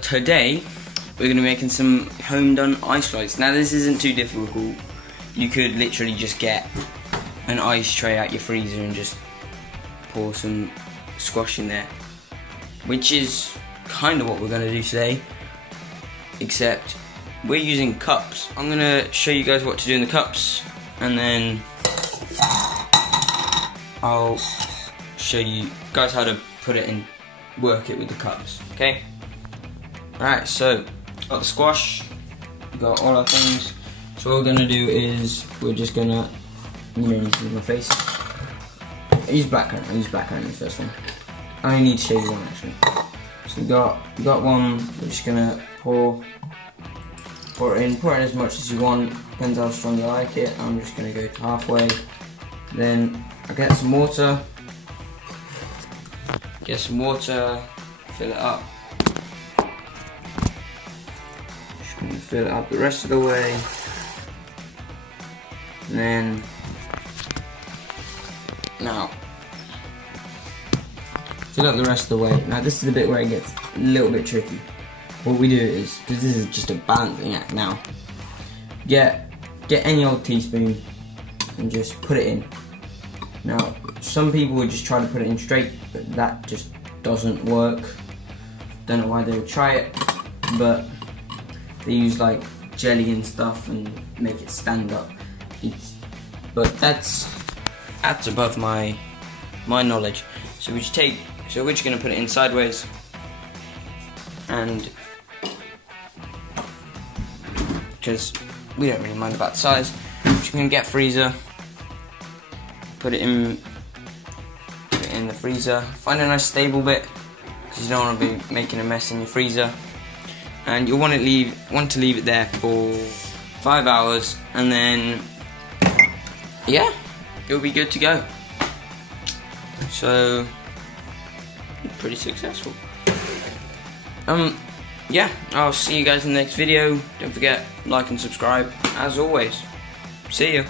today we're going to be making some home done ice slides. Now this isn't too difficult. You could literally just get an ice tray out your freezer and just pour some squash in there, which is kind of what we're going to do today, except we're using cups. I'm going to show you guys what to do in the cups, and then I'll show you guys how to put it in, work it with the cups, okay? Alright, so got the squash, got all our things. So what we're gonna do is we're just gonna, you don't need to use my face. I use blackcurrant in the first one. I only need to show you one actually. So we got one. We're just gonna pour it in as much as you want. Depends how strong you like it. I'm just gonna go to halfway. Then I get some water. Fill it up. Just gonna fill it up the rest of the way. And then, now, fill up the rest of the way. Now this is the bit where it gets a little bit tricky. What we do is, because this is just a balancing act now, get any old teaspoon and just put it in. Now, some people would just try to put it in straight, but that just doesn't work. Don't know why they would try it, but they use like jelly and stuff and make it stand up. But that's above my knowledge. So we're just gonna put it in sideways, and because we don't really mind about the size, we're just gonna get freezer, put it in the freezer. Find a nice stable bit, because you don't want to be making a mess in your freezer, and you'll want to leave it there for 5 hours, and then yeah, it'll be good to go. So pretty successful. Yeah, I'll see you guys in the next video. Don't forget, like and subscribe as always. See you.